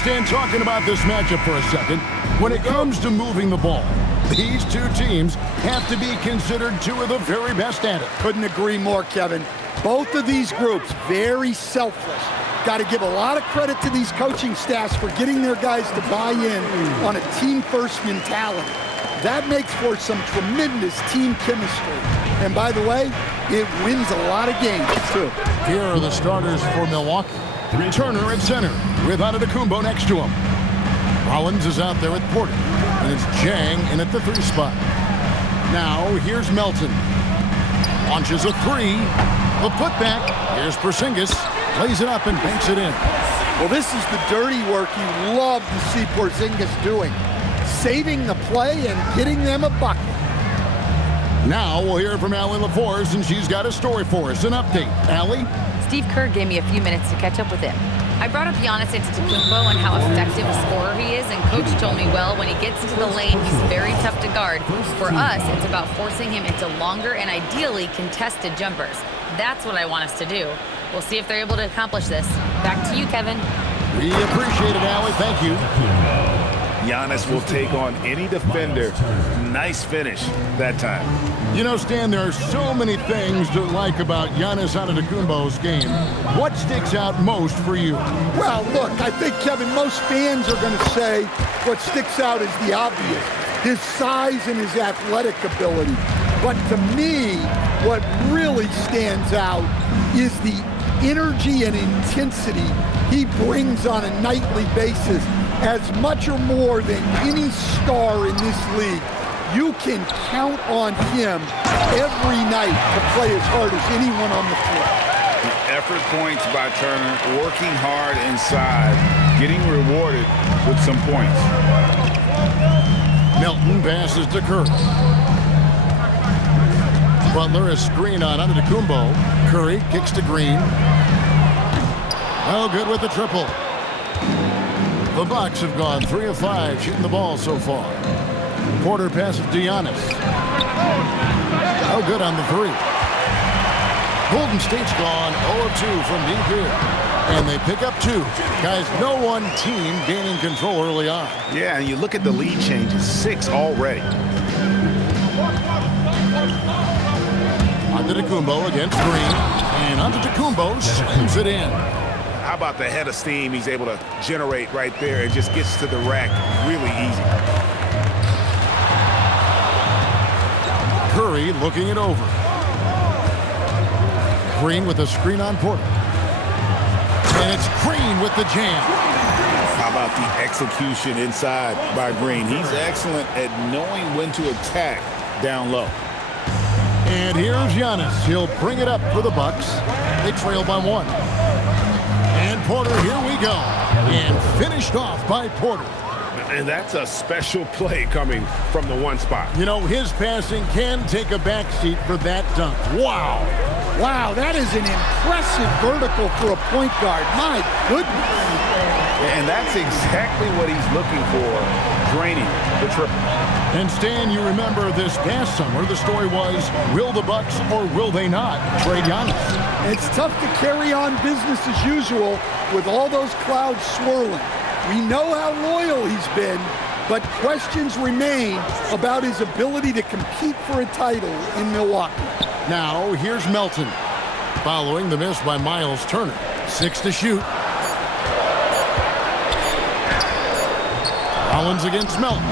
Stan, talking about this matchup for a second. When it comes to moving the ball, these two teams have to be considered two of the very best at it. Couldn't agree more, Kevin. Both of these groups, very selfless. Got to give a lot of credit to these coaching staffs for getting their guys to buy in on a team-first mentality. That makes for some tremendous team chemistry. And by the way, it wins a lot of games, too. Here are the starters for Milwaukee. Turner at center with Antetokounmpo next to him. Rollins is out there with Porter. And it's Jang in at the 3 spot. Now, here's Melton. Launches a 3. The putback. Here's Porzingis. Lays it up and banks it in. Well, this is the dirty work you love to see Porzingis doing. Saving the play and getting them a bucket. Now we'll hear from Allie LaForce, and she's got a story for us. An update. Allie? Steve Kerr gave me a few minutes to catch up with him. I brought up Giannis Antetokounmpo and how effective a scorer he is, and Coach told me, well, when he gets into the lane, he's very tough to guard. For us, it's about forcing him into longer and ideally contested jumpers. That's what I want us to do. We'll see if they're able to accomplish this. Back to you, Kevin. We appreciate it, Allie. Thank you. Giannis will take on any defender. Nice finish that time. You know, Stan, there are so many things to like about Giannis Antetokounmpo's game. What sticks out most for you? Well, look, I think, Kevin, most fans are going to say what sticks out is the obvious, his size and his athletic ability. But to me, what really stands out is the energy and intensity he brings on a nightly basis, as much or more than any star in this league. You can count on him every night to play as hard as anyone on the floor. Effort points by Turner, working hard inside, getting rewarded with some points. Melton passes to Curry. Butler is screen on Antetokounmpo. Curry kicks to Green. Oh, good with the triple. The Bucks have gone 3 of 5 shooting the ball so far. Porter passes to Giannis. Oh, good on the 3. Golden State's gone 0 of 2 from deep here. And they pick up 2. Guys, no one team gaining control early on. Yeah, and you look at the lead changes, 6 already. Antetokounmpo against Green. And Antetokounmpo slams it in. How about the head of steam he's able to generate right there? It just gets to the rack really easy. Curry looking it over. Green with a screen on Porter. And it's Green with the jam. How about the execution inside by Green? He's excellent at knowing when to attack down low. And here's Giannis. He'll bring it up for the Bucks. They trail by 1. And Porter, here we go. And finished off by Porter. And that's a special play coming from the 1 spot. You know, his passing can take a backseat for that dunk. Wow. Wow, that is an impressive vertical for a point guard. My goodness. And that's exactly what he's looking for, draining the triple. And Stan, you remember this past summer, the story was, will the Bucks or will they not trade Giannis? It's tough to carry on business as usual with all those clouds swirling. We know how loyal he's been, but questions remain about his ability to compete for a title in Milwaukee. Now, here's Melton, following the miss by Miles Turner. 6 to shoot. Rollins against Melton.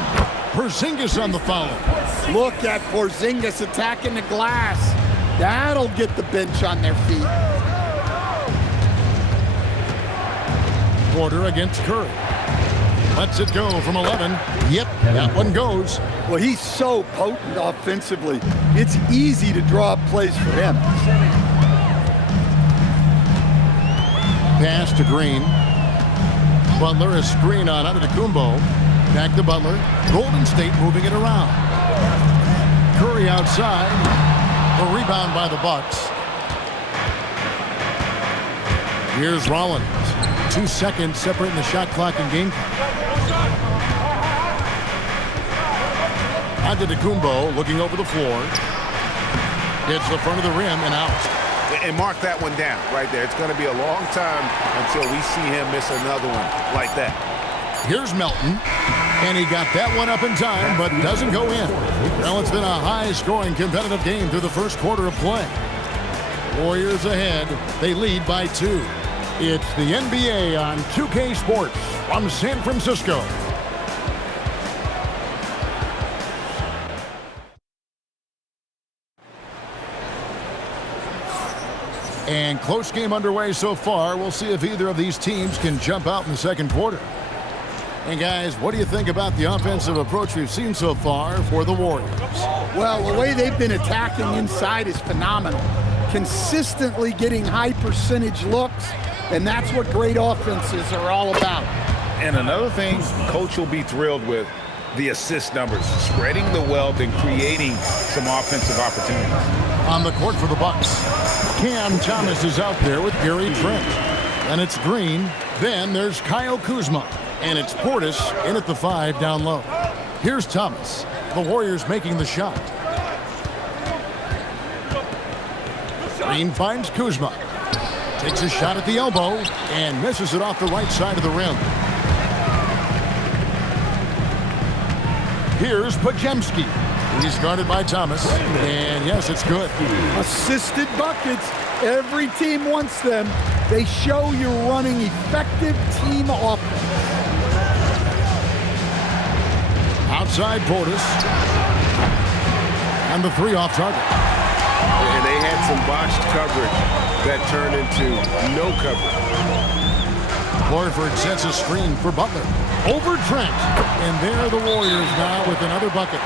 Porzingis on the foul. Look at Porzingis attacking the glass. That'll get the bench on their feet. Porter against Curry. Lets it go from 11. Yep, that one goes. Well, he's so potent offensively. It's easy to draw up plays for him. Pass to Green. Butler is screen on Antetokounmpo. Back to Butler. Golden State moving it around. Curry outside. A rebound by the Bucks. Here's Rollins. 2 seconds separating the shot clock and game clock. Antetokounmpo looking over the floor. Hits the front of the rim and out. And mark that one down right there. It's going to be a long time until we see him miss another one like that. Here's Melton. And he got that one up in time, but doesn't go in. Well, it's been a high-scoring competitive game through the first quarter of play. Warriors ahead. They lead by 2. It's the NBA on 2K Sports from San Francisco. And close game underway so far. We'll see if either of these teams can jump out in the second quarter. And guys, what do you think about the offensive approach we've seen so far for the Warriors? Well, the way they've been attacking inside is phenomenal. Consistently getting high percentage looks, and that's what great offenses are all about. And another thing Coach will be thrilled with, the assist numbers, spreading the wealth and creating some offensive opportunities. On the court for the Bucks, Cam Thomas is out there with Gary Trent. And it's Green. Then there's Kyle Kuzma. And it's Portis in at the 5 down low. Here's Thomas. The Warriors making the shot. Green finds Kuzma. Takes a shot at the elbow and misses it off the right side of the rim. Here's Pajemski. He's guarded by Thomas. And yes, it's good. Assisted buckets. Every team wants them. They show you're running effective team offense. Outside Portis. And the 3 off target. And they had some botched coverage that turned into no coverage. Horford sets a screen for Butler. Over Trent. And there are the Warriors now with another bucket.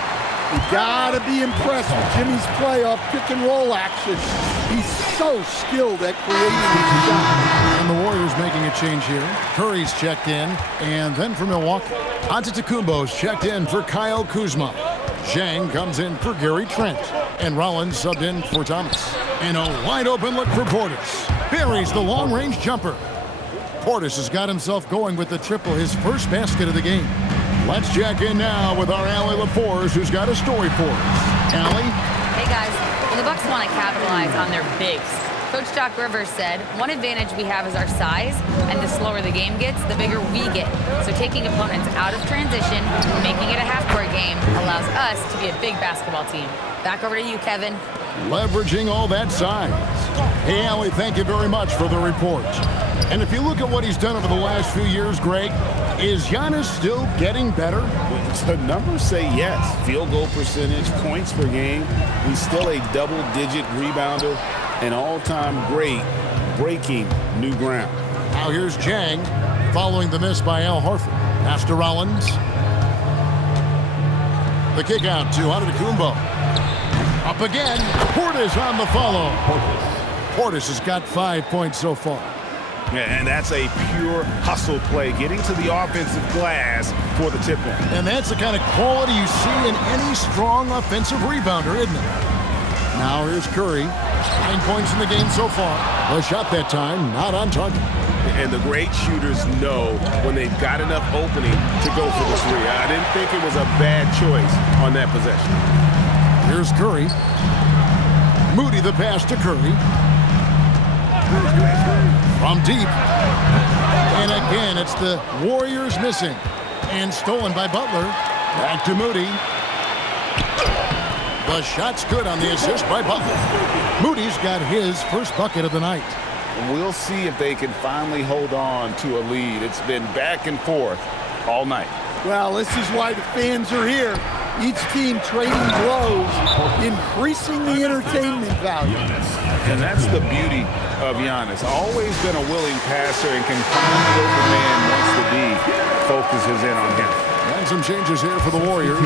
You gotta be impressed with Jimmy's play off pick and roll action. He's so skilled at creating his shot. And the Warriors making a change here. Curry's checked in. And then for Milwaukee, Antetokounmpo's checked in for Kyle Kuzma. Zhang comes in for Gary Trent. And Rollins subbed in for Thomas. And a wide open look for Portis. Buries the long-range jumper. Portis has got himself going with the triple, his first basket of the game. Let's check in now with our Allie LaForce, who's got a story for us. Allie? Hey guys, well, the Bucks want to capitalize on their bigs. Coach Doc Rivers said, one advantage we have is our size, and the slower the game gets, the bigger we get. So taking opponents out of transition, making it a half-court game, allows us to be a big basketball team. Back over to you, Kevin. Leveraging all that size. Hey, Allie, thank you very much for the report. And if you look at what he's done over the last few years, Greg, is Giannis still getting better? The numbers say yes. Field goal percentage, points per game. He's still a double-digit rebounder, an all-time great, breaking new ground. Now here's Zhang, following the miss by Al Horford. Pass to Rollins. The kick out to Antetokounmpo. Up again. Portis on the follow. Portis has got 5 points so far. Yeah, and that's a pure hustle play, getting to the offensive glass for the tip-in. And that's the kind of quality you see in any strong offensive rebounder, isn't it? Now here's Curry. 9 points in the game so far. A shot that time, not on target. And the great shooters know when they've got enough opening to go for the 3. I didn't think it was a bad choice on that possession. Here's Curry. Moody the pass to Curry. From deep. And again, it's the Warriors missing. And stolen by Butler. Back to Moody. The shot's good on the assist by Butler. Moody's got his first bucket of the night. We'll see if they can finally hold on to a lead. It's been back and forth all night. Well, this is why the fans are here. Each team trading blows, increasing the entertainment value. And that's the beauty of Giannis. Always been a willing passer and can find the open man once the D focuses in on him. And some changes here for the Warriors.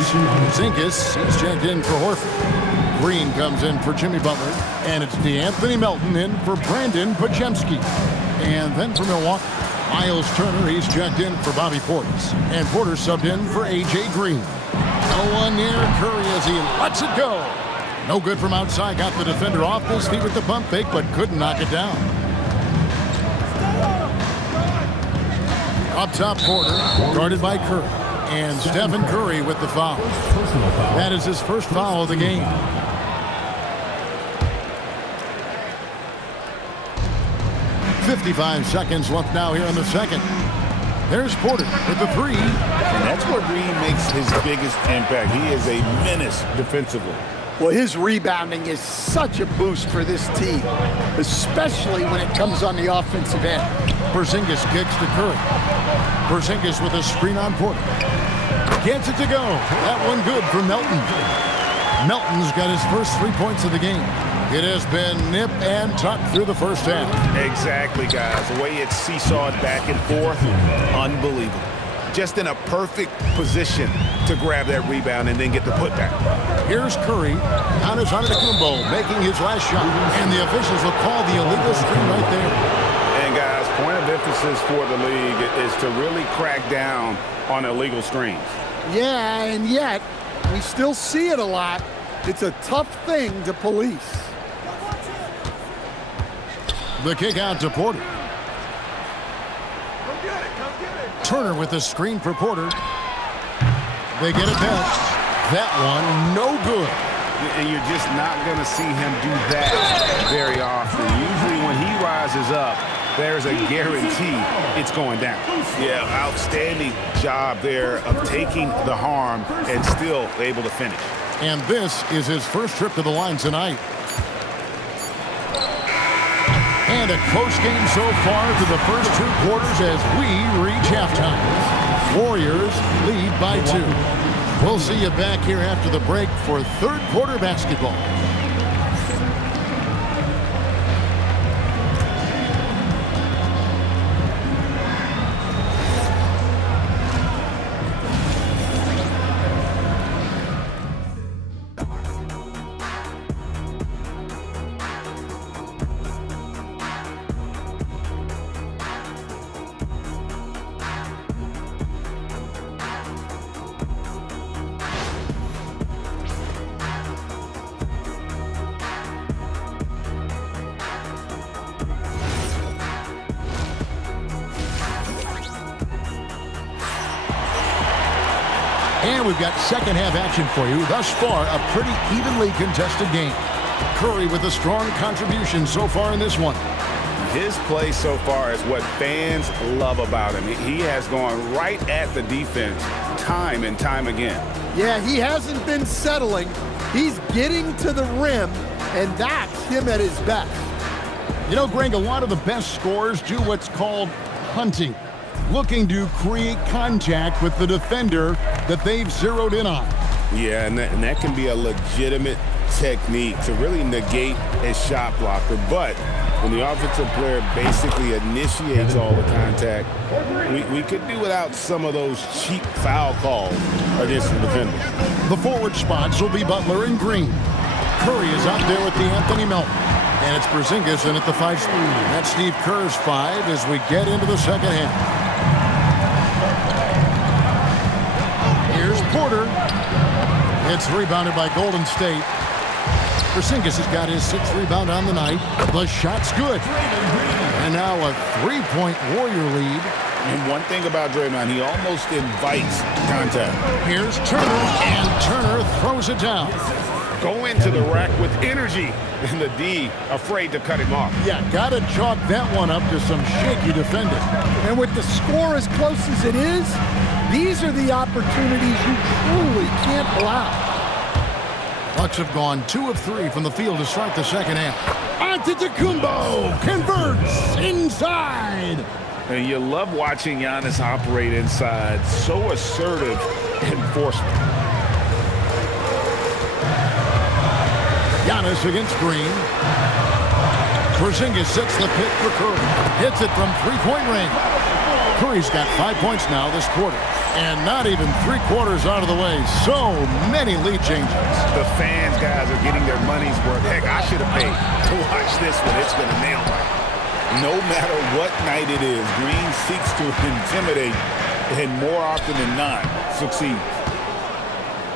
Zinkas is checked in for Horford. Green comes in for Jimmy Butler. And it's DeAnthony Melton in for Brandon Pajemski. And then for Milwaukee, Miles Turner, he's checked in for Bobby Portis. And Porter subbed in for A.J. Green. No one near Curry as he lets it go. No good from outside. Got the defender off his feet with the pump fake, but couldn't knock it down. Up top, Porter, guarded by Curry. And Stephen Curry with the foul. That is his first foul of the game. .55 seconds left now here in the second. There's Porter with the three. And that's where Green makes his biggest impact. He is a menace defensively. Well, his rebounding is such a boost for this team, especially when it comes on the offensive end. Porzingis kicks to Curry. Porzingis with a screen on Porter. Gets it to go. That one good for Melton. Melton's got his first 3 points of the game. It has been nip and tuck through the first half. Exactly, guys. The way it's seesawed back and forth, unbelievable. Just in a perfect position to grab that rebound and then get the putback. Here's Curry. Giannis Antetokounmpo making his last shot. And the officials will call the illegal screen right there. And, guys, point of emphasis for the league is to really crack down on illegal screens. Yeah, and yet, we still see it a lot. It's a tough thing to police. The kick out to Porter. Turner with the screen for Porter. They get it back. That one, no good. And you're just not going to see him do that very often. Usually when he rises up, there's a guarantee it's going down. Yeah, outstanding job there of taking the harm and still able to finish. And this is his first trip to the line tonight. And a close game so far through the first 2 quarters as we reach halftime. Warriors lead by 2. We'll see you back here after the break for third quarter basketball. And we've got second half action for you. Thus far, a pretty evenly contested game. Curry with a strong contribution so far in this one. His play so far is what fans love about him. He has gone right at the defense time and time again. Yeah, he hasn't been settling. He's getting to the rim, and that's him at his best. You know, Greg, a lot of the best scorers do what's called hunting, looking to create contact with the defender that they've zeroed in on. Yeah, and that can be a legitimate technique to really negate a shot blocker. But when the offensive player basically initiates all the contact, we could do without some of those cheap foul calls against the defender. The forward spots will be Butler and Green. Curry is out there with the Anthony Melton. And it's Porzingis in at the 5 spot. That's Steve Kerr's 5 as we get into the second half. Here's Porter. It's rebounded by Golden State. Porzingis has got his 6th rebound on the night. The shot's good. And now a 3-point Warrior lead. And one thing about Draymond, he almost invites contact. Here's Turner, and Turner throws it down. Go into the rack with energy, and the D afraid to cut him off. Yeah, got to chalk that one up to some shaky defending. And with the score as close as it is, these are the opportunities you truly can't allow. Bucks have gone 2 of 3 from the field to start the second half. Antetokounmpo converts inside. And you love watching Giannis operate inside. So assertive enforcement. Giannis against Green. Porzingis sets the pick for Curry. Hits it from 3-point range. Curry's got 5 points now this quarter. And not even 3 quarters out of the way. So many lead changes. The fans, guys, are getting their money's worth. Heck, I should have paid to watch this one. It's been a nail biter. No matter what night it is, Green seeks to intimidate and more often than not succeeds.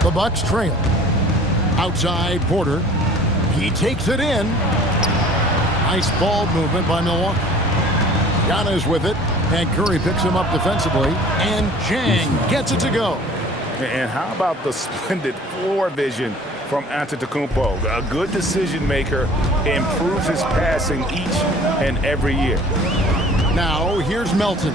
The Bucks trail. Outside Porter. He takes it in. Nice ball movement by Milwaukee. Giannis with it. And Curry picks him up defensively. And Jang gets it to go. And how about the splendid floor vision from Antetokounmpo? A good decision maker, improves his passing each and every year. Now here's Melton.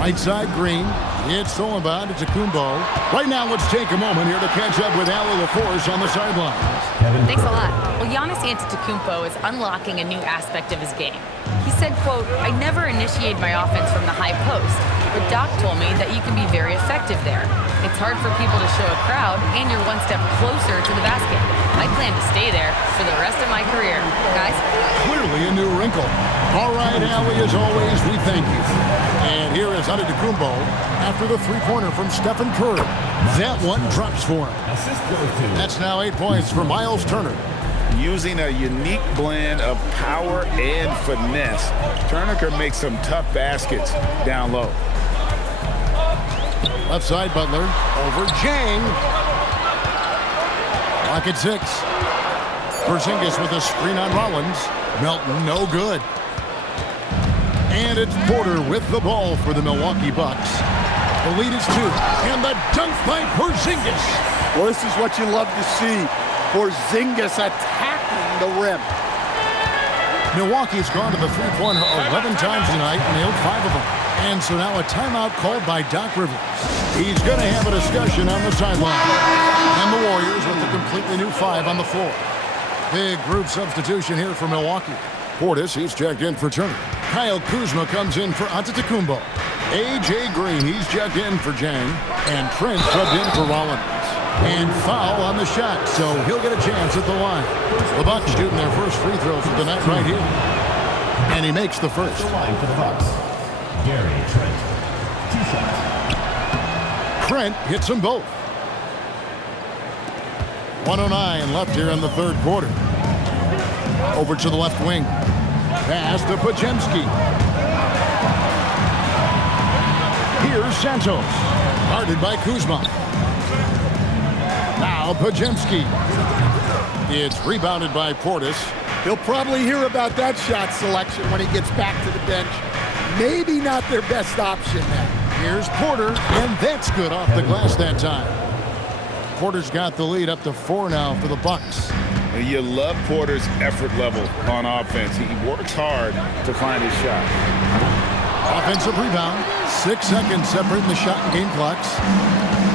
Right side, Green. It's stolen by Antetokounmpo. Right now, let's take a moment here to catch up with Allie LaForce on the sidelines. Thanks a lot. Well, Giannis Antetokounmpo is unlocking a new aspect of his game. He said, quote, "I never initiate my offense from the high post, but Doc told me that you can be very effective there. It's hard for people to show a crowd, and you're one step closer to the basket. I plan to stay there for the rest of my career." Guys? Clearly a new wrinkle. All right, Allie, as always, we thank you. And here is Antetokounmpo after the three-pointer from Stephen Curry. That one drops for him. That's now 8 points for Miles Turner. Using a unique blend of power and finesse, Turner can make some tough baskets down low. Left side, Butler. Over Jang. Lock at 6. Porzingis with a screen on Rollins. Melton, no good. And it's Porter with the ball for the Milwaukee Bucks. The lead is 2. And the dunk by Porzingis. Well, this is what you love to see. Porzingis attacking the rim. Milwaukee's gone to the three-pointer 11 times tonight, nailed 5 of them. And so now a timeout called by Doc Rivers. He's going to have a discussion on the sideline. And the Warriors with a completely new 5 on the floor. Big group substitution here for Milwaukee. Portis, he's checked in for Turner. Kyle Kuzma comes in for Antetokounmpo. A.J. Green, he's checked in for Jang. And Trent subbed in for Rollins. And foul on the shot, so he'll get a chance at the line. The Bucks shooting their first free throw for the night right here. And he makes the first. The line for the Bucks. Gary Trent. 2 shots. Trent hits them both. 1:09 left here in the third quarter. Over to the left wing. Pass to Podziemski. Here's Santos. Guarded by Kuzma. Now Podziemski. It's rebounded by Portis. He'll probably hear about that shot selection when he gets back to the bench. Maybe not their best option now. Here's Porter, and that's good off the glass that time. Porter's got the lead up to 4 now for the Bucks. And you love Porter's effort level on offense. He works hard to find his shot. Offensive rebound. 6 seconds separating the shot and game clocks.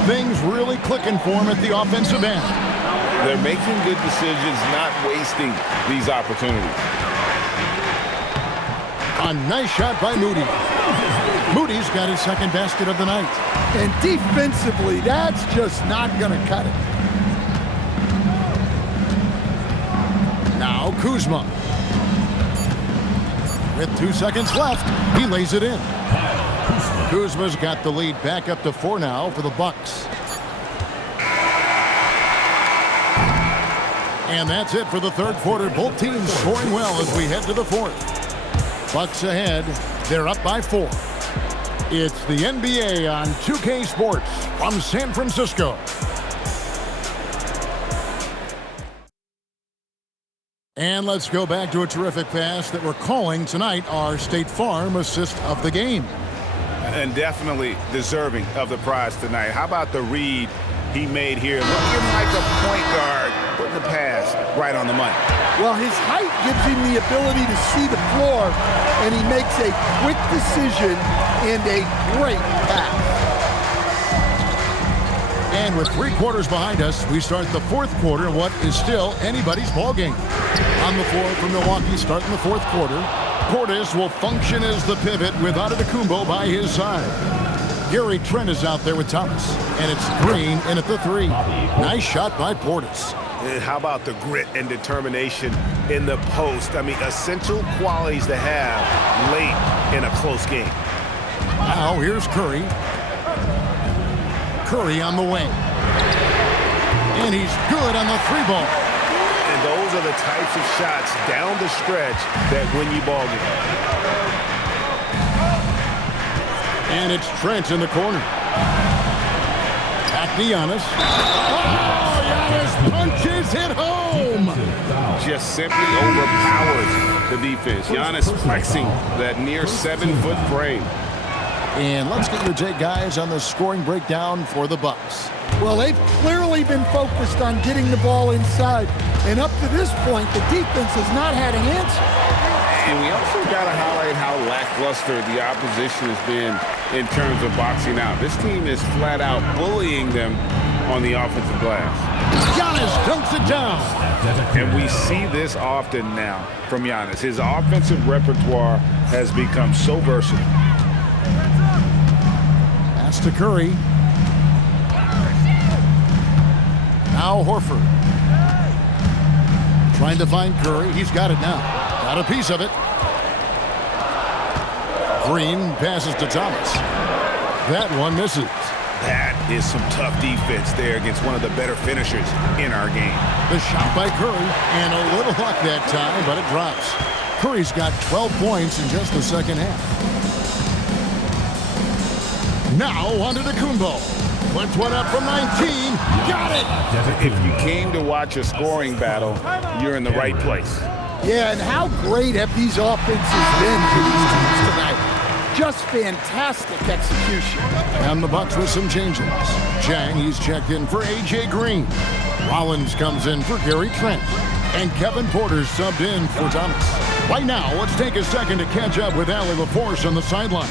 Things really clicking for him at the offensive end. They're making good decisions, not wasting these opportunities. A nice shot by Moody. Moody's got his second basket of the night. And defensively, that's just not going to cut it. Now Kuzma. With 2 seconds left, he lays it in. Kuzma's got the lead back up to 4 now for the Bucks. And that's it for the third quarter. Both teams scoring well as we head to the fourth. Bucks ahead. They're up by 4. It's the NBA on 2K Sports from San Francisco. And let's go back to a terrific pass that we're calling tonight our State Farm assist of the game. And definitely deserving of the prize tonight. How about the read he made here? Looking like a point guard, putting the pass right on the money. Well, his height gives him the ability to see the floor, and he makes a quick decision and a great pass. And with 3 quarters behind us, we start the fourth quarter in what is still anybody's ball game. On the floor for Milwaukee starting the fourth quarter. Portis will function as the pivot with Antetokounmpo by his side. Gary Trent is out there with Thomas. And it's Green in at the 3. Nice shot by Portis. And how about the grit and determination in the post? I mean, essential qualities to have late in a close game. Now here's Curry. Curry on the wing. And he's good on the 3-ball. And those are the types of shots down the stretch that win you ball games. And it's Trent in the corner. Back to Giannis. Oh, Giannis punches it home. Just simply overpowers the defense. Giannis flexing that near 7-foot frame. And let's get your take, guys, on the scoring breakdown for the Bucks. Well, they've clearly been focused on getting the ball inside. And up to this point, the defense has not had an answer. And we also got to highlight how lackluster the opposition has been in terms of boxing out. This team is flat out bullying them on the offensive glass. Giannis dunks it down. And we see this often now from Giannis. His offensive repertoire has become so versatile. Pass to Curry. Now Horford. Trying to find Curry. He's got it now. Got a piece of it. Green passes to Thomas. That one misses. That is some tough defense there against one of the better finishers in our game. The shot by Curry, and a little luck that time, but it drops. Curry's got 12 points in just the second half. Now onto the Kumbo. Puts one up from 19. Got it! If you came to watch a scoring battle, you're in the right place. Yeah, and how great have these offenses been for these teams tonight? Just fantastic execution. And the Bucks with some changes. Jang, he's checked in for A.J. Green. Rollins comes in for Gary Trent. And Kevin Porter's subbed in for Thomas. Right now, let's take a second to catch up with Allie LaForce on the sideline.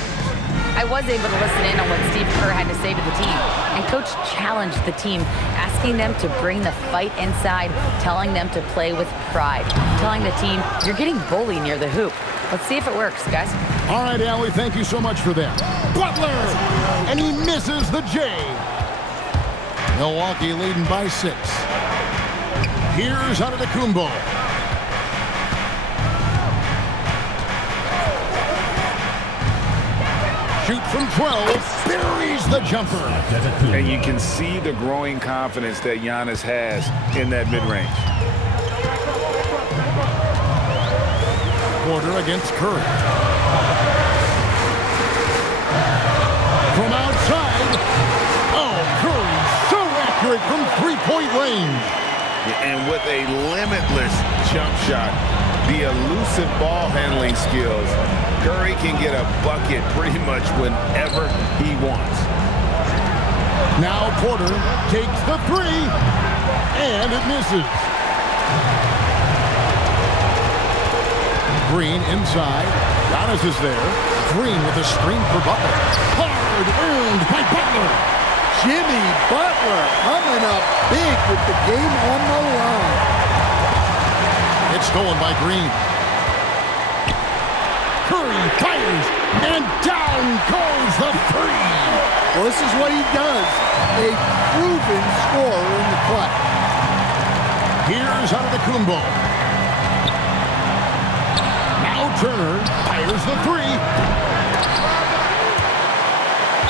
I was able to listen in on what Steve Kerr had to say to the team. And Coach challenged the team, asking them to bring the fight inside, telling them to play with pride, telling the team, you're getting bullied near the hoop. Let's see if it works, guys. All right, Allie, thank you so much for that. Butler! And he misses the J. Milwaukee leading by 6. Here's Antetokounmpo. Shoot from 12, buries the jumper. And you can see the growing confidence that Giannis has in that mid-range. Porter against Curry. From outside. Oh, Curry so accurate from three-point range. And with a limitless jump shot, the elusive ball handling skills, Curry can get a bucket pretty much whenever he wants. Now Porter takes the 3, and it misses. Green inside. Giannis is there. Green with a screen for Butler. Hard earned by Butler. Jimmy Butler coming up big with the game on the line. It's stolen by Green. Curry fires, and down goes the 3. Well, this is what he does. A proven scorer in the clutch. Here's Antetokounmpo. Now Turner fires the 3.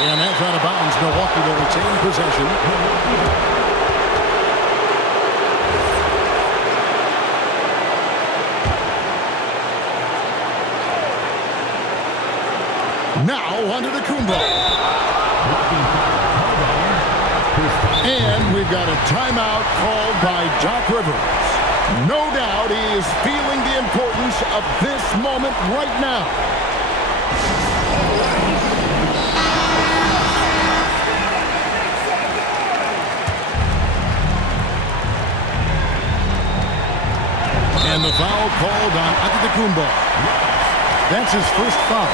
And that's out of bounds. Milwaukee will retain possession. Now Antetokounmpo. And we've got a timeout called by Doc Rivers. No doubt he is feeling the importance of this moment right now. And the foul called on Antetokounmpo. That's his first foul.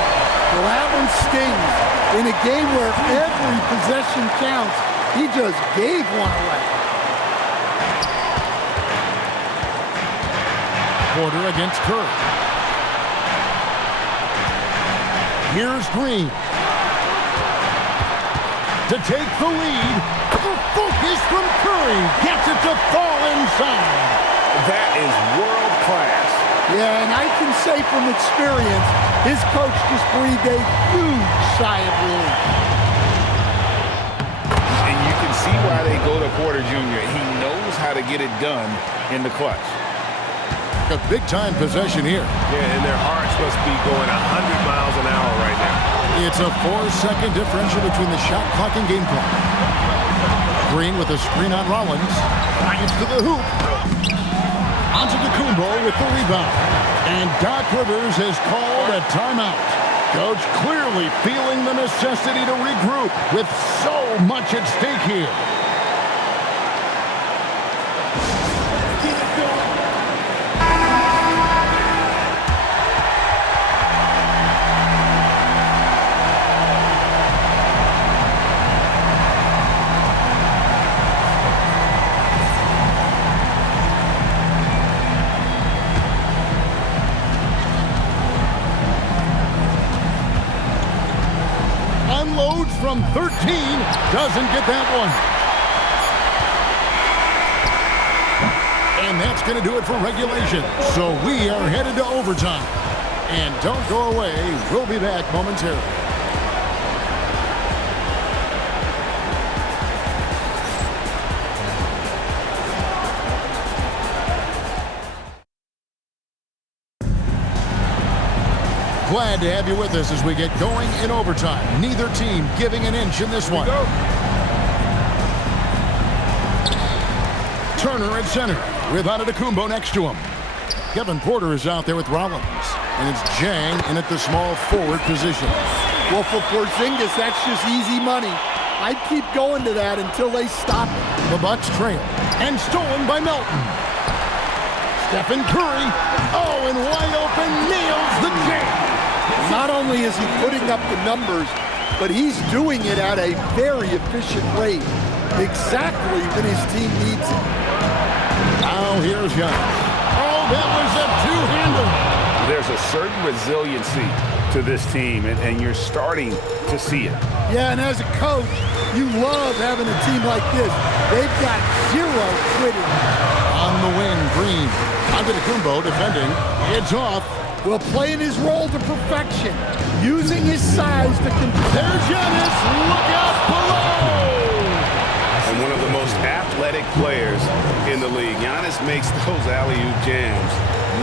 Well, that one stings. In a game where every possession counts, he just gave one away. Porter against Curry. Here's Green. To take the lead. The focus from Curry. Gets it to fall inside. That is world class. Yeah, and I can say from experience, his coach just breathed a huge sigh of relief. And you can see why they go to Porter Jr. He knows how to get it done in the clutch. A big-time possession here. Yeah, and their hearts must be going 100 miles an hour right now. It's a 4-second differential between the shot clock and game clock. Green with a screen on Rollins. Drives to the hoop. Antetokounmpo with the rebound. And Doc Rivers has called a timeout. Coach clearly feeling the necessity to regroup with so much at stake here. from 13. Doesn't get that one. And that's going to do it for regulation. So we are headed to overtime. And don't go away. We'll be back momentarily. Glad to have you with us as we get going in overtime. Neither team giving an inch in this one. Turner at center with Antetokounmpo next to him. Kevin Porter is out there with Rollins. And it's Jang in at the small forward position. Well, for Porzingis, that's just easy money. I'd keep going to that until they stop it. The Bucks trail. And stolen by Melton. Stephen Curry. Oh, and wide open, nails the jam. Not only is he putting up the numbers, but he's doing it at a very efficient rate. Exactly when his team needs it. Now here's Giannis. Oh, that was a two-hander. There's a certain resiliency to this team, and you're starting to see it. Yeah, and as a coach, you love having a team like this. They've got zero quitting. On the wing, Green. Antetokounmpo defending. It's off. Well, playing his role to perfection. Using his size to compare. There's Giannis. Look out below. And one of the most athletic players in the league. Giannis makes those alley-oop jams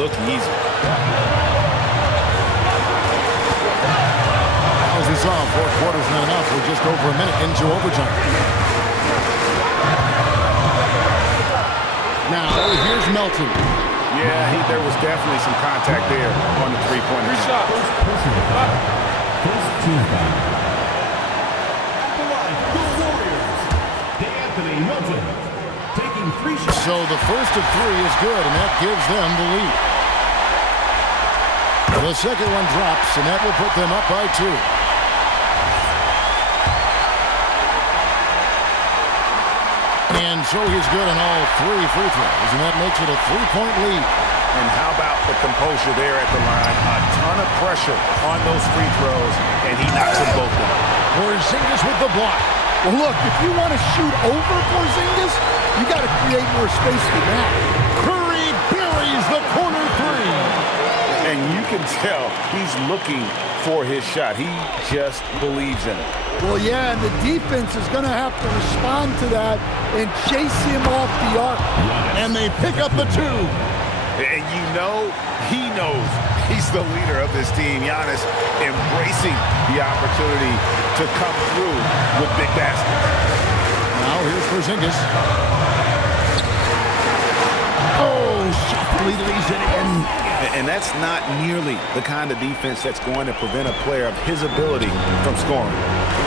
look easy. As we saw, fourth quarter's not enough. We're just over a minute into overtime. Now, here's Melton. Yeah, there was definitely some contact there on the three-pointer. First team foul. The Warriors. D'Anthony Melton taking 3 shots. So the first of 3 is good, and that gives them the lead. The second one drops, and that will put them up by 2. And so he's good on all 3 free throws, and that makes it a 3-point lead. And how about the composure there at the line? A ton of pressure on those free throws, and he knocks them both down. Porzingis with the block. Well, look, if you want to shoot over Porzingis, you got to create more space than that. Curry buries the corner 3. And you can tell he's looking for his shot. He just believes in it. Well, yeah, and the defense is going to have to respond to that and chase him off the arc. And they pick up the 2. And you know, he knows he's the leader of this team. Giannis embracing the opportunity to come through with big baskets. Now here's Porzingis. Oh, softly leads it in. And that's not nearly the kind of defense that's going to prevent a player of his ability from scoring.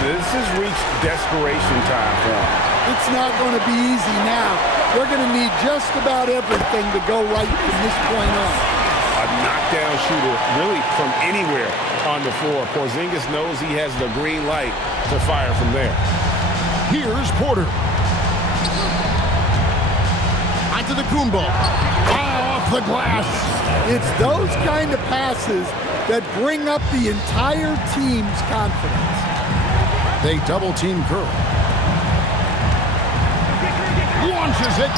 This has reached desperation time for him. It's not going to be easy now. They're going to need just about everything to go right from this point on. A knockdown shooter really from anywhere on the floor. Porzingis knows he has the green light to fire from there. Here's Porter. Antetokounmpo. Off the glass. It's those kind of passes that bring up the entire team's confidence. They double-team Curry. Launches it.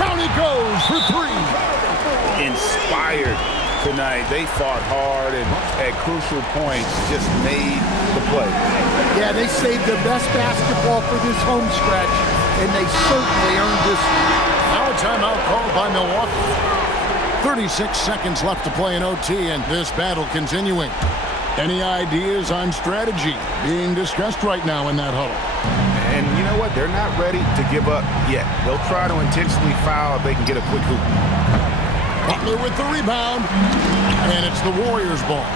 Down he goes for 3. Inspired tonight. They fought hard and at crucial points just made the play. Yeah, they saved their best basketball for this home stretch, and they certainly earned this. Now a timeout called by Milwaukee. 36 seconds left to play in OT, and this battle continuing. Any ideas on strategy being discussed right now in that huddle? And you know what? They're not ready to give up yet. They'll try to intentionally foul if they can get a quick hoop. Butler with the rebound, and it's the Warriors' ball.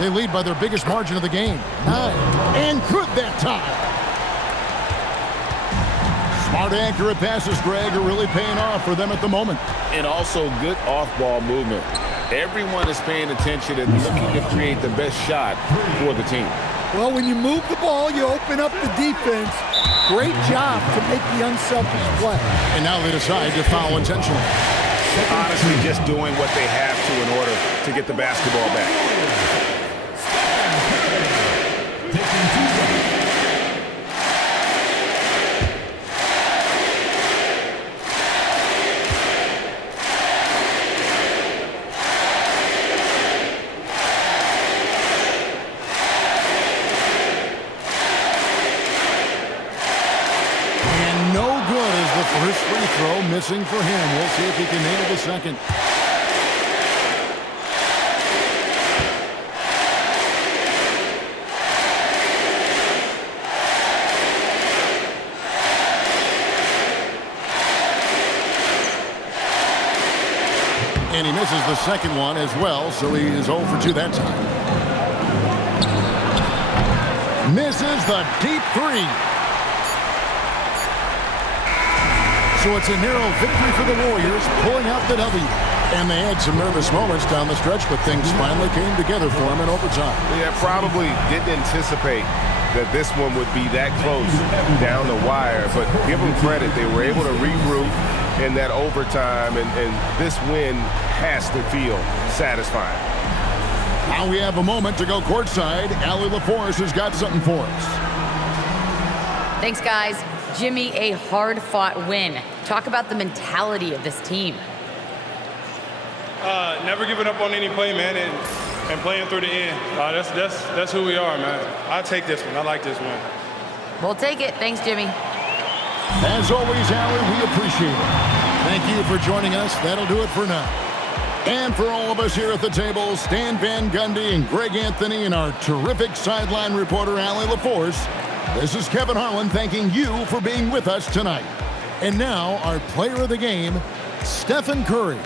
They lead by their biggest margin of the game, 9. And good that time. Smart, accurate passes, Greg, are really paying off for them at the moment. And also good off-ball movement. Everyone is paying attention and looking to create the best shot for the team. Well, when you move the ball, you open up the defense. Great job to make the unselfish play. And now they decide to foul intentionally. Honestly, just doing what they have to in order to get the basketball back. First free throw missing for him. We'll see if he can nail the second. And he misses the second one as well, so he is 0 for 2 that time. Misses the deep three. So it's a narrow victory for the Warriors, pulling out the W. And they had some nervous moments down the stretch, but things finally came together for them in overtime. Yeah, probably didn't anticipate that this one would be that close down the wire, but give them credit. They were able to regroup in that overtime, and this win has to feel satisfying. Now we have a moment to go courtside. Allie LaForce has got something for us. Thanks, guys. Jimmy, a hard-fought win. Talk about the mentality of this team. Never giving up on any play, man, and playing through the end. That's who we are, man. I take this one. I like this one. We'll take it. Thanks, Jimmy. As always, Allie, we appreciate it. Thank you for joining us. That'll do it for now. And for all of us here at the table, Stan Van Gundy and Greg Anthony and our terrific sideline reporter, Allie LaForce, this is Kevin Harlan thanking you for being with us tonight. And now, our player of the game, Stephen Curry.